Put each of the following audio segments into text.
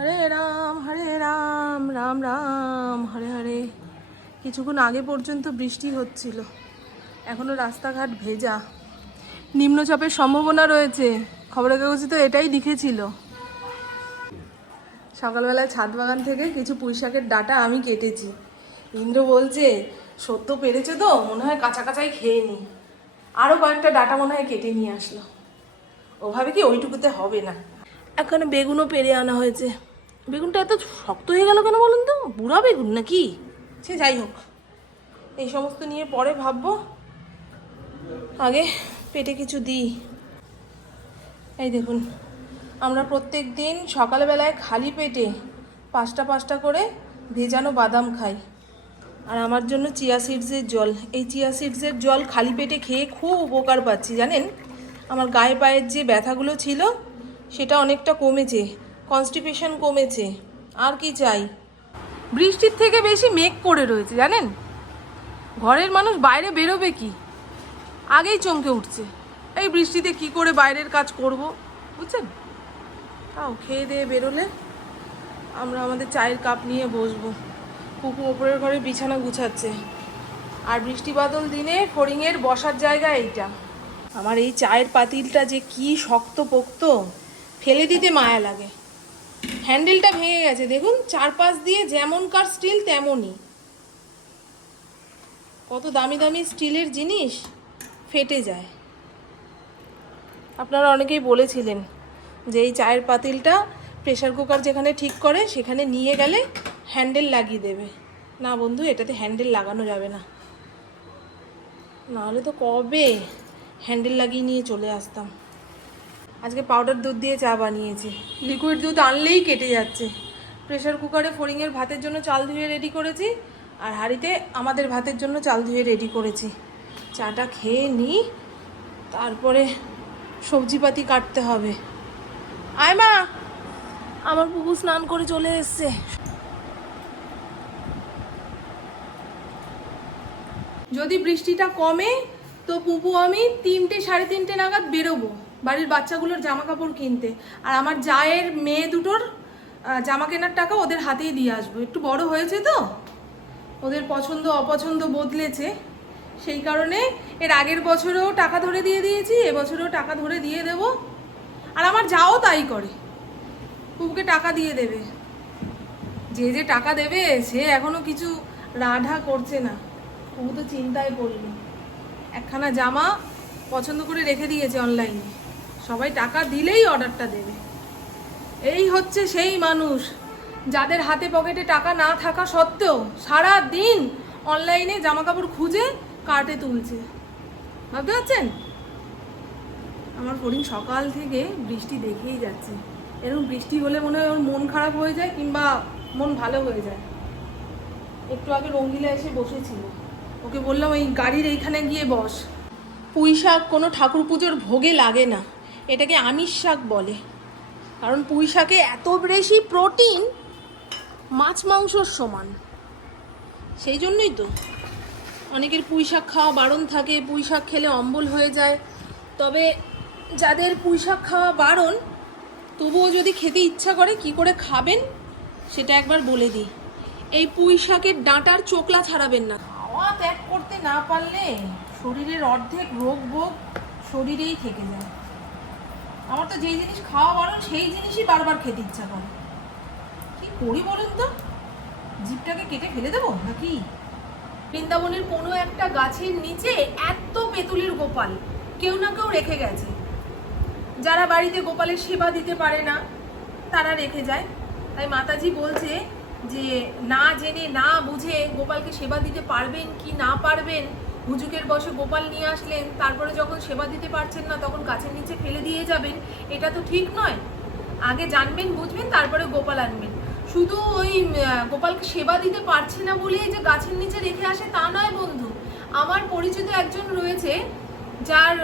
হরে রাম রাম রাম হরে হরে। কিছুক্ষণ আগে পর্যন্ত বৃষ্টি হচ্ছিল, এখনো রাস্তাঘাট ভেজা, নিম্নচাপের সম্ভাবনা রয়েছে। খবরের কাগজে তো এটাই লিখেছিল। সকালবেলায় ছাদ বাগান থেকে কিছু পুঁইশাকের ডাঁটা আমি কেটেছি। ইন্দ্র বলছে সত্য পেরেছে তো, মনে হয় কাঁচা কাঁচাই খেয়ে নি। আরও কয়েকটা ডাঁটা মনে হয় কেটে নিয়ে আসলো। ওভাবে কি ওইটুকুতে হবে না। এখানে বেগুনও পেরে আনা হয়েছে। বেগুনটা এত শক্ত হয়ে গেল কেন বলুন তো? বুড়া বেগুন নাকি? সে যাই হোক, এই সমস্ত নিয়ে পরে ভাববো, আগে পেটে কিছু দিই। এই দেখুন, আমরা প্রত্যেক দিন সকালবেলায় খালি পেটে 5টা করে ভেজানো বাদাম খাই। আর আমার জন্য চিয়া সিডসের জল। এই চিয়া সিডসের জল খালি পেটে খেয়ে খুব উপকার পাচ্ছি জানেন। আমার গায়ে পায়ের যে ব্যথাগুলো ছিল সেটা অনেকটা কমেছে, কনস্টিপেশন কমেছে। আর কি চাই? বৃষ্টির থেকে বেশি মেঘ করে রয়েছে জানেন। ঘরের মানুষ বাইরে বেরোবে কি, আগেই চমকে উঠছে। এই বৃষ্টিতে কি করে বাইরের কাজ করব বুঝছেন। তাও খেয়ে দিয়ে বেরোলে আমরা আমাদের চায়ের কাপ নিয়ে বসবো। কুকু ওপরের ঘরে বিছানা গুছাচ্ছে। আর বৃষ্টি বাদল দিনে ফড়িংয়ের বসার জায়গা এইটা। আমার এই চায়ের পাতিলটা যে কি শক্ত পোক্ত, ফেলে দিতে মায়া লাগে। হ্যান্ডেলটা ভেঙে গেছে দেখুন, চারপাশ দিয়ে যেমনকার স্টিল তেমনই। কত দামি দামি স্টিলের জিনিস ফেটে যায়। আপনারা অনেকেই বলেছিলেন যে এই চায়ের পাতিলটা প্রেসার কুকার যেখানে ঠিক করে সেখানে নিয়ে গেলে হ্যান্ডেল লাগিয়ে দেবে। না বন্ধু, এটাতে হ্যান্ডেল লাগানো যাবে না, নাহলে তো কবে হ্যান্ডেল লাগিয়ে নিয়ে চলে আসতাম। আজকে পাউডার দুধ দিয়ে চা বানিয়েছি। লিকুইড দুধ আনলেই কেটে যাচ্ছে। প্রেসার কুকারে ফড়িংয়ের ভাতের জন্য চাল ধুয়ে রেডি করেছি, আর হাঁড়িতে আমাদের ভাতের জন্য চাল ধুয়ে রেডি করেছি। চাটা খেয়ে নিই, তারপরে সবজিপাতি কাটতে হবে। আয় মা, আমার পুকু স্নান করে চলে এসছে। যদি বৃষ্টিটা কমে তো পুপু আমি 3টে 3:30 নাগাদ বেরোবো বাড়ির বাচ্চাগুলোর জামা কাপড় কিনতে। আর আমার জায়ের মেয়ে দুটোর জামা কেনার টাকা ওদের হাতেই দিয়ে আসবো। একটু বড় হয়েছে তো, ওদের পছন্দ অপছন্দ বদলেছে, সেই কারণে এর আগের বছরেও টাকা ধরে দিয়ে দিয়েছি, এবছরেও টাকা ধরে দিয়ে দেব। আর আমার যাও তাই করে, পুপুকে টাকা দিয়ে দেবে। যে যে টাকা দেবে সে এখনো কিছু রাঢা করছে না। পুপু তো চিন্তায় পড়ল। একখানা জামা পছন্দ করে রেখে দিয়েছে অনলাইনে, সবাই টাকা দিলেই অর্ডারটা দেবে। এই হচ্ছে সেই মানুষ যাদের হাতে পকেটে টাকা না থাকা সত্ত্বেও সারা দিন অনলাইনে জামা কাপড় খুঁজে কার্টে তুলছে। ভাবতে পারছেন? আমার ফড়িং সকাল থেকে বৃষ্টি দেখেই যাচ্ছে। এরকম বৃষ্টি হলে মনে হয় ওর মন খারাপ হয়ে যায় কিংবা মন ভালো হয়ে যায়। একটু আগে রঙ্গিলা এসে বসেছিল, ওকে বললাম এই গাড়ির এইখানে গিয়ে বস। পুঁই শাক কোনো ঠাকুর পুজোর ভোগে লাগে না, এটাকে আমিষ শাক বলে। কারণ পুঁই শাকে এত বেশি প্রোটিন, মাছ মাংসর সমান। সেই জন্যই তো অনেকের পুঁই শাক খাওয়া বারণ থাকে, পুঁই শাক খেলে অম্বল হয়ে যায়। তবে যাদের পুঁই শাক খাওয়া বারণ তবুও যদি খেতে ইচ্ছা করে কি করে খাবেন সেটা একবার বলে দিই। এই পুঁই শাকের ডাঁটার চোকলা ছাড়াবেন না। খাওয়া ত্যাগ করতে না পারলে শরীরের অর্ধেক রোগ ভোগ শরীরেই থেকে যায়। আমার তো যেই জিনিস খাওয়া বারণ সেই জিনিসই বারবার খেতে ইচ্ছা করে। কি করি বলুন তো? জিভটাকে কেটে ফেলে দেবো নাকি? বৃন্দাবনের কোনো একটা গাছের নিচে এত পেতুলির গোপাল কেউ না কেউ রেখে গেছে। যারা বাড়িতে গোপালের সেবা দিতে পারে না তারা রেখে যায়। তাই মাতাজি বলছে যে না জেনে না বুঝে গোপালকে সেবা দিতে পারবেন কি না পারবেন, হুজুকের বসে গোপাল নিয়ে আসলেন, তারপরে যখন সেবা দিতে পারছেন না তখন গাছের নিচে ফেলে দিয়ে যাবেন, এটা তো ঠিক নয়। আগে জানবেন বুঝবেন তারপরে গোপাল আনবেন। শুধু ওই গোপালকে সেবা দিতে পারছে না বলেই যে গাছের নিচে রেখে আসে তা নয় বন্ধু। আমার পরিচিত একজন রয়েছে যার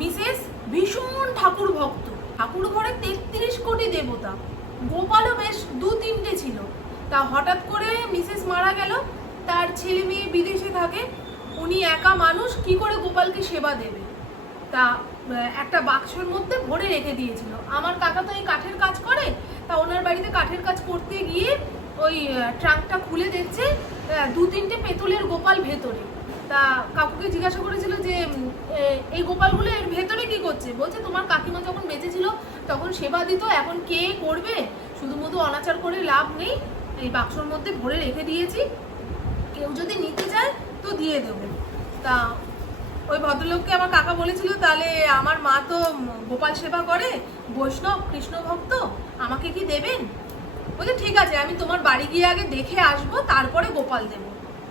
মিসেস ভীষণ ঠাকুর ভক্ত, ঠাকুর ঘরে 33 কোটি দেবতা, গোপালও বেশ 2-3টে ছিল। তা হঠাৎ করে মিসেস মারা গেল, তার ছেলে মেয়ে বিদেশে থাকে, উনি একা মানুষ, কি করে গোপালকে সেবা দেবে? তা একটা বাক্সের মধ্যে ভরে রেখে দিয়েছিল। আমার কাকা তো এই কাঠের কাজ করে, তা ওনার বাড়িতে কাঠের কাজ করতে গিয়ে ওই ট্রাঙ্কটা খুলে দেখছে 2-3টে পেতলের গোপাল ভেতরে। তা কাকুকে জিজ্ঞাসা করেছিল যে এই গোপালগুলো এর ভেতরে কি করছে? বলছে তোমার কাকিমা যখন বেঁচে ছিল তখন সেবা দিত, এখন কে করবে, শুধুমুধু অনাচার করে লাভ নেই, এই বাক্সর মধ্যে ভরে রেখে দিয়েছি, কেউ যদি নিতে চায় তো দিয়ে দেবো। তা ওই ভদ্রলোককে আমার কাকা বলেছিল তাহলে আমার মা তো গোপাল সেবা করে, বৈষ্ণব কৃষ্ণ ভক্ত, আমাকে কি দেবেন? বলছে ঠিক আছে, আমি তোমার বাড়ি গিয়ে আগে দেখে আসবো, তারপরে গোপাল দেব।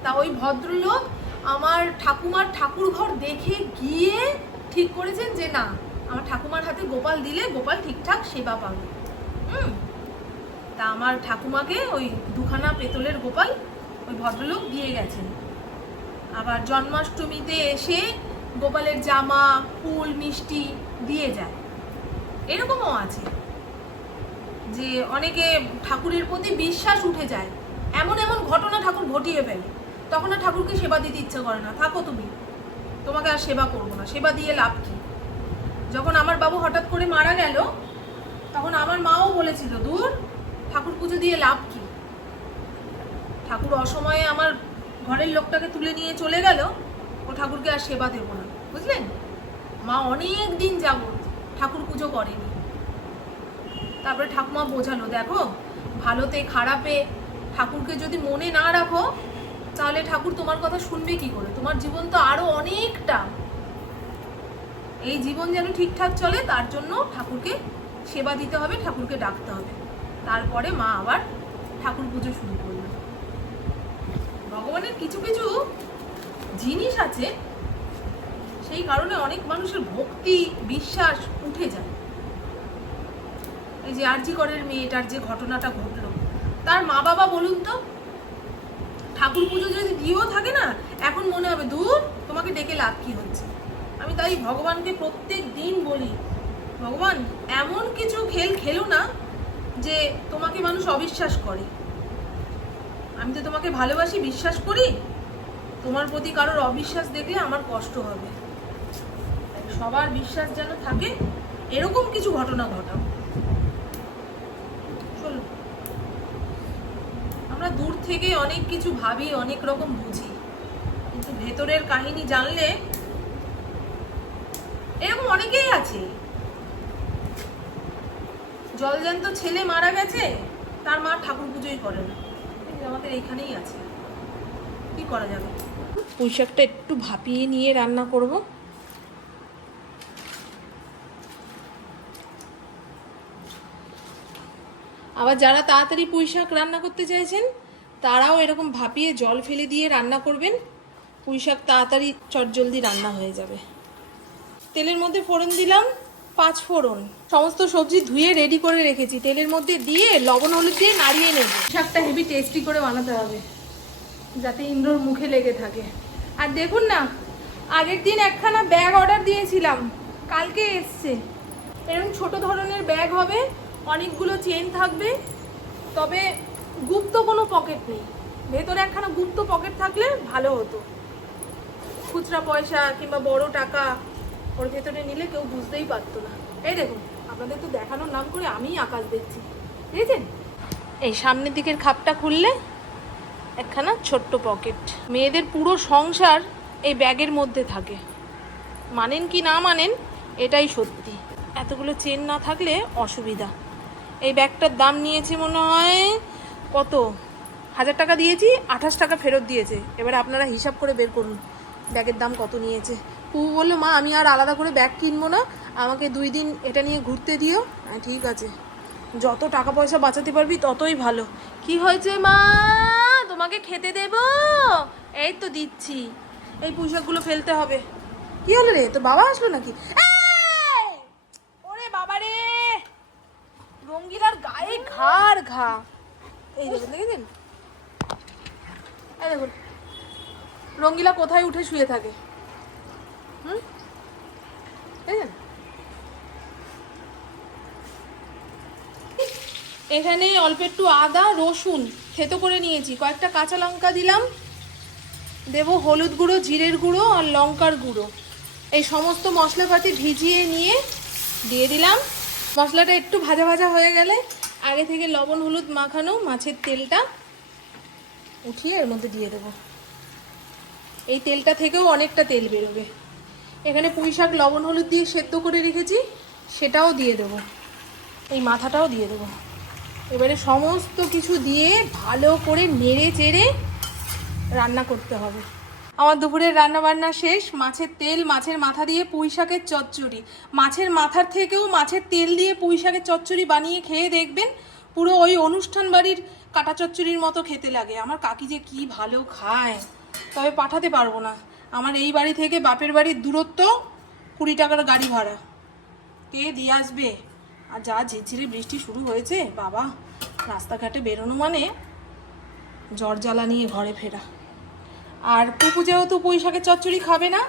তা ওই ভদ্রলোক আমার ঠাকুমার ঠাকুর ঘর দেখে গিয়ে ঠিক করেছেন যে না, আমার ঠাকুমার হাতে গোপাল দিলে গোপাল ঠিকঠাক সেবা পাবে। তা আমার ঠাকুমাকে ওই 2খানা পেতলের গোপাল ওই ভদ্রলোক দিয়ে গেছেন। আবার জন্মাষ্টমীতে এসে গোপালের জামা, ফুল, মিষ্টি দিয়ে যায়। এরকমও আছে যে অনেকে ঠাকুরের প্রতি বিশ্বাস উঠে যায়, এমন এমন ঘটনা ঠাকুর ঘটিয়ে ফেলে, তখন আর ঠাকুরকে সেবা দিতে ইচ্ছা করে না, থাকো তুমি, তোমাকে আর সেবা করবো না, সেবা দিয়ে লাভ কি। যখন আমার বাবু হঠাৎ করে মারা গেল তখন আমার মাও বলেছিল দূর, ঠাকুর পুজো দিয়ে লাভ কি, ঠাকুর অসময়ে আমার ঘরের লোকটাকে তুলে নিয়ে চলে গেল, ও ঠাকুরকে আর সেবা দেবো না। বুঝলেন, মা অনেক দিন যাবত ঠাকুর পুজো করেনি। তারপরে ঠাকুমা বোঝালো, দেখো ভালোতে খারাপে ঠাকুরকে যদি মনে না রাখো তাহলে ঠাকুর তোমার কথা শুনবে কি করে, তোমার জীবন তো আরো অনেকটা, এই জীবন যেন ঠিকঠাক চলে তার জন্য ঠাকুরকে সেবা দিতে হবে, ঠাকুরকে ডাকতে হবে। তারপরে মা আবার ঠাকুর পুজো শুরু করলো। ভগবানের কিছু কিছু জিনিস আছে, সেই কারণে অনেক মানুষের ভক্তি বিশ্বাস উঠে যায়। এই যে আরজি করের মেয়েটার যে ঘটনাটা ঘটলো, তার মা বাবা বলুন তো, ঠাকুর পুজো যদি দিয়েও থাকে না, এখন মনে হবে দূর, তোমাকে ডেকে লাভ কি হচ্ছে। আমি তাই ভগবানকে প্রত্যেক দিন বলি, ভগবান এমন কিছু খেল খেলো না যে তোমাকে মানুষ অবিশ্বাস করে। আমি তো তোমাকে ভালোবাসি, বিশ্বাস করি, তোমার প্রতি কারোর অবিশ্বাস দেখলে আমার কষ্ট হবে। সবার বিশ্বাস যেন থাকে, এরকম কিছু ঘটনা ঘটাও। চলো, আমরা দূর থেকে অনেক কিছু ভাবি, অনেক রকম বুঝি, কিন্তু ভেতরের কাহিনী জানলে, এরকম অনেকেই আছে, জলজ্যান্ত ছেলে মারা গেছে, তার মা ঠাকুর পুজোই করে না, আমাদের এইখানেই আছে, কি করা যাবে। পুঁই শাকটা একটু ভাপিয়ে নিয়ে রান্না করব। আবার যারা তাড়াতাড়ি পুঁই শাক রান্না করতে চাইছেন তারাও এরকম ভাপিয়ে জল ফেলে দিয়ে রান্না করবেন, পুঁই শাক তাড়াতাড়ি চটজলদি রান্না হয়ে যাবে। তেলের মধ্যে ফোড়ন দিলাম 5 ফোড়ন, সমস্ত সবজি ধুয়ে রেডি করে রেখেছি, তেলের মধ্যে দিয়ে লবণ হলুদ দিয়ে নাড়িয়ে নেব। শাকটা হেভি টেস্টি করে বানাতে হবে যাতে ইন্দ্রর মুখে লেগে থাকে। আর দেখুন না, আগের দিন একখানা ব্যাগ অর্ডার দিয়েছিলাম, কালকে এসছে। এরকম ছোট ধরনের ব্যাগ হবে, অনেকগুলো চেন থাকবে, তবে গুপ্ত কোনো পকেট নেই, ভেতরে একখানা গুপ্ত পকেট থাকলে ভালো হতো। খুচরা পয়সা কিংবা বড় টাকা ওর ভেতরে নিলে কেউ বুঝতেই পারতো না। এই দেখুন, আপনাদের তো দেখানোর নাম করে আমিই আকাশ দেখছি, দেখেছেন? এই সামনের দিকের খাপটা খুললে একখানা ছোট্ট পকেট। মেয়েদের পুরো সংসার এই ব্যাগের মধ্যে থাকে, মানেন কি না মানেন এটাই সত্যি। এতগুলো চেন না থাকলে অসুবিধা। এই ব্যাগটার দাম নিয়েছি মনে হয় কত, 1000 টাকা দিয়েছি, 28 টাকা ফেরত দিয়েছে। এবারে আপনারা হিসাব করে বের করুন ব্যাগের দাম কত নিয়েছে। পুপু বললো মা আমি আর আলাদা করে ব্যাগ কিনবো না, আমাকে 2 দিন এটা নিয়ে ঘুরতে দিও। হ্যাঁ ঠিক আছে, যত টাকা পয়সা বাঁচাতে পারবি ততই ভালো। কি হয়েছে মা, তোমাকে খেতে দেব? এই তো দিচ্ছি। এই পুঁইশাকগুলো ফেলতে হবে। কি হলো রে, তোর বাবা আসলো নাকি? ওরে বাবা রে, রঙ্গিলার গায়ে ঘাড় ঘা। এই দেখুন, দেখেছেন? এই দেখুন রঙ্গিলা কোথায় উঠে শুয়ে থাকে। এখানে অল্প একটু আদা রসুন থেতো করে নিয়েছি, কয়েকটা কাঁচা লঙ্কা দিলাম, দেব হলুদ গুঁড়ো, জিরের গুঁড়ো আর লঙ্কার গুঁড়ো। এই সমস্ত মশলাপাতি ভিজিয়ে নিয়ে দিয়ে দিলাম। মশলাটা একটু ভাজা ভাজা হয়ে গেলে আগে থেকে লবণ হলুদ মাখানো মাছের তেলটা উঠিয়ে এর মধ্যে দিয়ে দেবো। এই তেলটা থেকেও অনেকটা তেল বেরোবে। এখানে পুঁই শাক লবণ হলুদ দিয়ে সেদ্ধ করে রেখেছি, সেটাও দিয়ে দেবো, এই মাথাটাও দিয়ে দেবো। এবারে সমস্ত কিছু দিয়ে ভালো করে নেড়ে চেড়ে রান্না করতে হবে। আমার দুপুরের রান্না বান্না শেষ। মাছের তেল, মাছের মাথা দিয়ে পুঁই শাকের চচ্চড়ি। মাছের মাথার থেকেও মাছের তেল দিয়ে পুঁই শাকের চচ্চড়ি বানিয়ে খেয়ে দেখবেন, পুরো ওই অনুষ্ঠান বাড়ির কাটা চচ্চড়ির মতো খেতে লাগে। আমার কাকি যে কি ভালো খায়, তবে পাঠাতে পারবো না। আমার এই বাড়ি থেকে বাপের বাড়ির দূরত্ব 20 টাকার গাড়ি ভাড়া, কে দিয়ে আসবে? আর যা ঝিরঝিরে বৃষ্টি শুরু হয়েছে বাবা, রাস্তাঘাটে বেরোনো মানে জ্বর জ্বালা নিয়ে ঘরে ফেরা। আর পুপু যেহেতু পুঁই শাকের চচ্চড়ি খাবে না,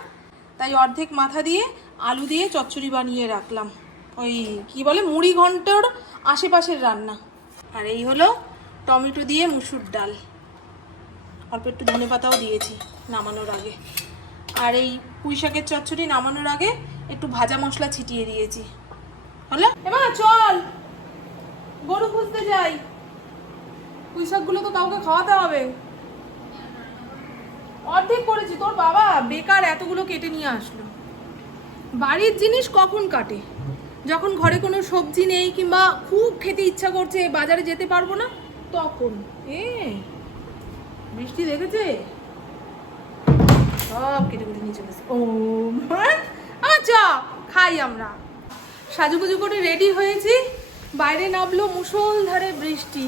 তাই অর্ধেক মাথা দিয়ে আলু দিয়ে চচ্চড়ি বানিয়ে রাখলাম। ওই কি বলে মুড়ি ঘন্টর আশেপাশের রান্না। আর এই হলো টমেটো দিয়ে মুসুর ডাল, অল্প একটু ধনেপাতাও দিয়েছি নামানোর আগে। আর এই পুঁই শাকের চচ্চড়ি নামানোর আগে একটু ভাজা মশলা ছিটিয়ে দিয়েছি। হলো? এবার চল গরু খুঁজতে যাই। পুঁই শাকগুলো তো কাউকে খাওয়াতে হবে। অর্ধেক করেছি, তোর বাবা বেকার এতগুলো কেটে নিয়ে আসলো। বাড়ির জিনিস কখন কাটে? যখন ঘরে কোনো সবজি নেই কিংবা খুব খেতে ইচ্ছা করছে, বাজারে যেতে পারবো না, তখন। বৃষ্টি দেখেছে, সব কেটে কেটে নিয়ে চলেছে। ও আচ্ছা, খাই আমরা। সাজুগুজু করে রেডি হয়েছি, বাইরে নামলো মুষলধারে বৃষ্টি।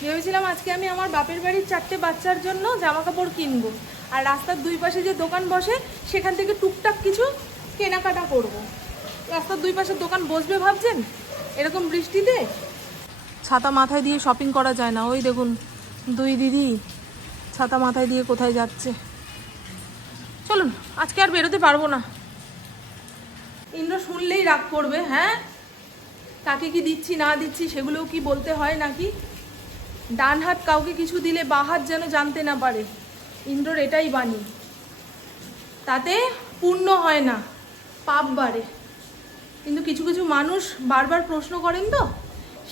ভেবেছিলাম আজকে আমি আমার বাপের বাড়ির 4টে বাচ্চার জন্য জামা কাপড় কিনবো, আর রাস্তার দুই পাশে যে দোকান বসে সেখান থেকে টুকটাক কিছু কেনাকাটা করব। রাস্তার দুই পাশের দোকান বসবে ভাবছেন এরকম বৃষ্টিতে? ছাতা মাথায় দিয়ে শপিং করা যায় না। ওই দেখুন দুই দিদি ছাতা মাথায় দিয়ে কোথায় যাচ্ছে। চলুন, আজকে আর বেরোতে পারবো না। ইন্দ্র শুনলেই রাগ করবে। হ্যাঁ, কাকে কি দিচ্ছি না দিচ্ছি সেগুলোও কি বলতে হয় নাকি? ডান হাত কাউকে কিছু দিলে বাঁ হাত যেন জানতে না পারে, ইন্দ্রর এটাই বাণী। তাতে পূর্ণ হয় না, পাপ বাড়ে। কিন্তু কিছু কিছু মানুষ বারবার প্রশ্ন করেন তো,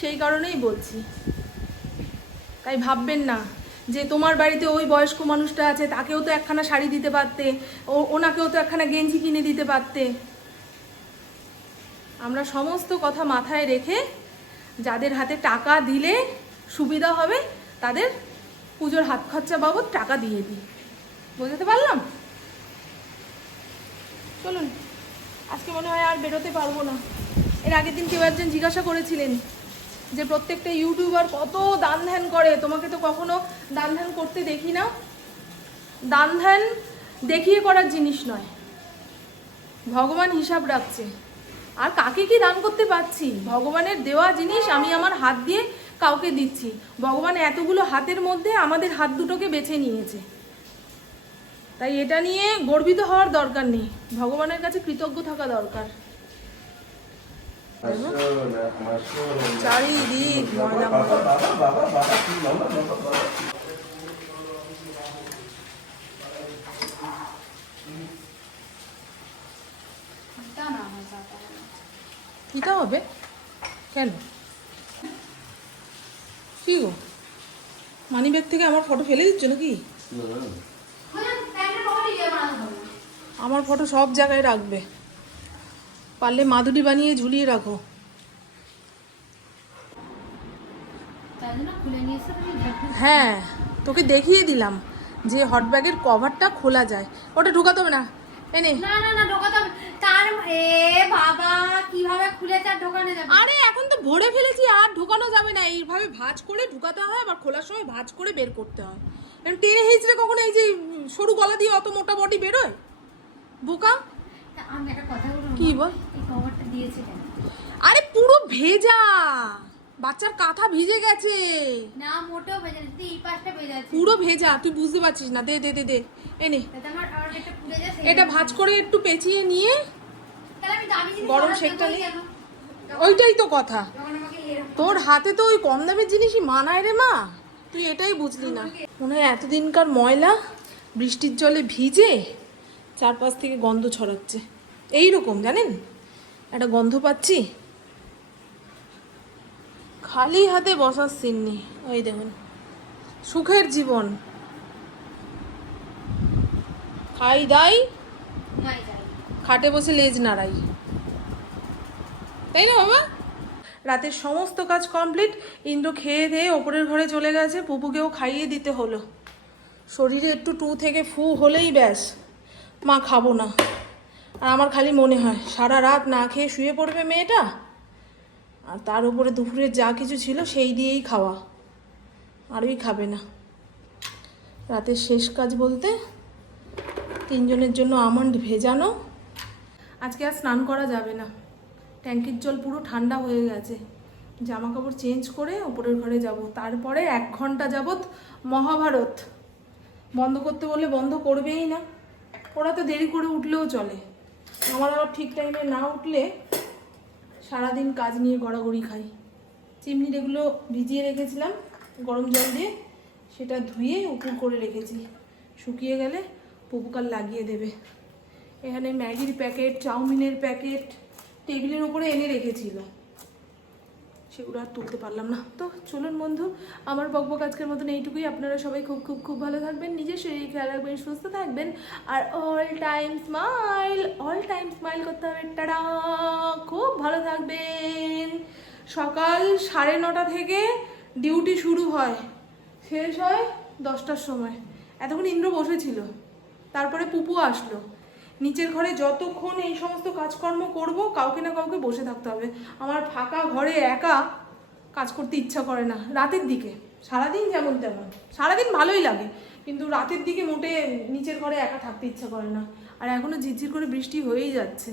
সেই কারণেই বলছি। তাই ভাববেন না যে তোমার বাড়িতে ওই বয়স্ক মানুষটা আছে, তাকেও তো একখানা শাড়ি দিতে পারতে, ওনাকেও তো একখানা গেঞ্জি কিনে দিতে পারতে। আমরা সমস্ত কথা মাথায় রেখে যাদের হাতে টাকা দিলে সুবিধা হবে তাদের পুজোর হাত খরচা বাবদ টাকা দিয়ে দিই। বুঝতে পারলাম? চলুন, আজকে মনে হয় আর বেরোতে পারবো না। এর আগের দিন কেউ একজন জিজ্ঞাসা করেছিলেন যে প্রত্যেকটা ইউটিউবার কত দান ধ্যান করে, তোমাকে তো কখনো দান ধ্যান করতে দেখি না। দান ধ্যান দেখিয়ে করার জিনিস নয়, ভগবান হিসাব রাখছে। আর কাকে কি দান করতে পারছি, ভগবানের দেওয়া জিনিস আমি আমার হাত দিয়ে কাউকে দিচ্ছি। ভগবান এতগুলো হাতের মধ্যে আমাদের হাত দুটোকে বেছে নিয়েছে, তাই এটা নিয়ে গর্বিত হওয়ার দরকার নেই, ভগবানের কাছে কৃতজ্ঞ থাকা দরকার। চারিদিক ময়লা নিতে হবে। কেন, কি গো, মানি ব্যাগ থেকে আমার ফটো ফেলে দিচ্ছ নাকি? আমার ফটো সব জায়গায় রাখবে, পারলে মাদুরি বানিয়ে ঝুলিয়ে রাখো। হ্যাঁ, তোকে দেখিয়ে দিলাম যে হট ব্যাগের কভারটা খোলা যায়, ওটা ঢুকাতে হবে না। এনে না না না ঢোকাতে হবে। তার বাবা কিভাবে খুলেছে আর ঢোকানো যাবে? আরে এখন তো ভরে ফেলেছি, আর ঢোকানো যাবে না। এইভাবে ভাঁজ করে ঢুকাতে হয়, আবার খোলার সময় ভাঁজ করে বের করতে হয়। টেনে হিঁচড়ে কখনো এই যে সরু গলা দিয়ে অত মোটা বডি বেরোয় বোকা? আমি একটা কথা বলবো, কি বল? এই কভারটা দিয়েছে কেন? আরে পুরো ভেজা, বাচ্চার কাঁথা ভিজে গেছে। না মোটেও ভেজা নেই, এই পাশটা ভেজা আছে। পুরো ভেজা, তুই বুঝতে পারছিস না। দে দে দে দে, এনে তাতে আমার একটা পুড়ে যাচ্ছে। এটা ভাঁজ করে একটু পেঁচিয়ে নিয়ে তাহলে আমি দামি জিনিস গরম order শেকটা দেবই নিয়ে, কেন? ওইটাই তো কথা। যখন আমাকে এরকম তোর হাতে তো ওই কম দামের জিনিসই মানায় রে মা, তুই এটাই বুঝলি না। মনে হয় এতদিনকার ময়লা বৃষ্টির জলে ভিজে চারপাশ থেকে গন্ধ ছড়াচ্ছে। এই রকম জানেন, একটা গন্ধ পাচ্ছি, খালি হাতে বসার সিন নেই। ওই দেখুন, সুখের জীবন, খাই দাই, ঘুমাই যাই। খাটে বসে লেজ নাড়াই, তাই না বাবা? রাতের সমস্ত কাজ কমপ্লিট। ইন্দ্র খেয়ে দিয়ে ওপরের ঘরে চলে গেছে, পুপুকেও খাইয়ে দিতে হলো। শরীরে একটু টু থেকে ফু হলেই ব্যাস, মা খাবো না। আর আমার খালি মনে হয় সারা রাত না খেয়ে শুয়ে পড়বে মেয়েটা, আর তার উপরে দুপুরের যা কিছু ছিল সেই দিয়েই খাওয়া, আরই খাবে না। রাতের শেষ কাজ বলতে তিনজনের জন্য আমন্ড ভেজানো। আজকে আর স্নান করা যাবে না, ট্যাঙ্কির জল পুরো ঠান্ডা হয়ে গেছে। জামা কাপড় চেঞ্জ করে ওপরের ঘরে যাব, তারপরে 1 ঘন্টা যাবত মহাভারত। বন্ধ করতে বললে বন্ধ করবেই না, ওরা তো দেরি করে উঠলেও চলে। আমার আবার ঠিক টাইমে না উঠলে সারাদিন কাজ নিয়ে গড়াগড়ি খাই। চিমনি এগুলো ভিজিয়ে রেখেছিলাম গরম জল দিয়ে, সেটা ধুয়ে উপুর করে রেখেছি, শুকিয়ে গেলে পুপুকার লাগিয়ে দেবে। এখানে ম্যাগির প্যাকেট, চাউমিনের প্যাকেট টেবিলের উপরে এনে রেখেছিল, সেগুলো আর তুলতে পারলাম না। তো চলুন বন্ধু, আমার বকবক আজকের মতন এইটুকুই। আপনারা সবাই খুব খুব খুব ভালো থাকবেন, নিজের শরীর খেয়াল রাখবেন, সুস্থ থাকবেন, আর অল টাইম স্মাইল করতে হবে। টাটা, খুব ভালো থাকবেন। সকাল 9:30 থেকে ডিউটি শুরু হয়, শেষ হয় 10টার সময়। এতক্ষণ ইন্দ্র বসেছিল, তারপরে পুপু আসলো। নিচের ঘরে যতক্ষণ এই সমস্ত কাজকর্ম করব, কাউকে না কাউকে বসে থাকতে হবে। আমার ফাঁকা ঘরে একা কাজ করতে ইচ্ছা করে না রাতের দিকে। সারাদিন যেমন তেমন, সারাদিন ভালোই লাগে, কিন্তু রাতের দিকে মোটে নিচের ঘরে একা থাকতে ইচ্ছা করে না। আর এখনো ঝিরঝির করে বৃষ্টি হয়েই যাচ্ছে।